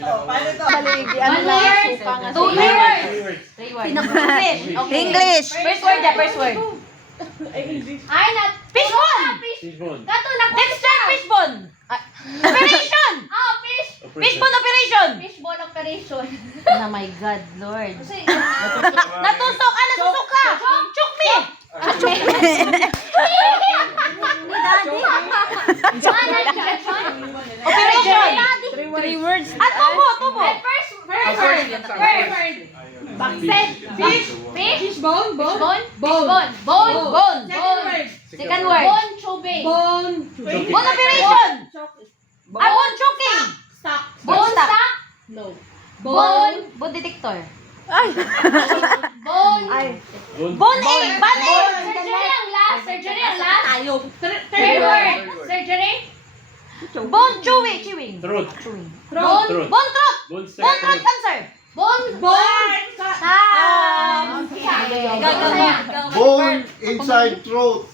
Baligyan One lang. word. Suka nga Two sila. words. Three words. English. Okay. English. First word ya, first word. Ay, nat... Fishbone. Fishbone. Kato, Dexter Fishbone. Operation. Ah, fish. Fishbone operation. Fishbone operation. Oh my God, Lord. Kasi, Natusok. Ah, nasusok ka. Chuk me. Operation. Three words. Ah, tubo, tubo. first word. Bakset. Fish. Fishbone. Bone. Bone. Bone. Second word. Bone chubing. Bone operation. Ah, bone choking. Bone stock. Bone. Bone detector. Bone. Bone egg. Bone egg. Surgery ang last. Third word. Surgery. Bone chewing. Throat. Bone. Throat. Bone throat. Bone Bone throat cancer. Bone. Okay. Go. Bone inside throat.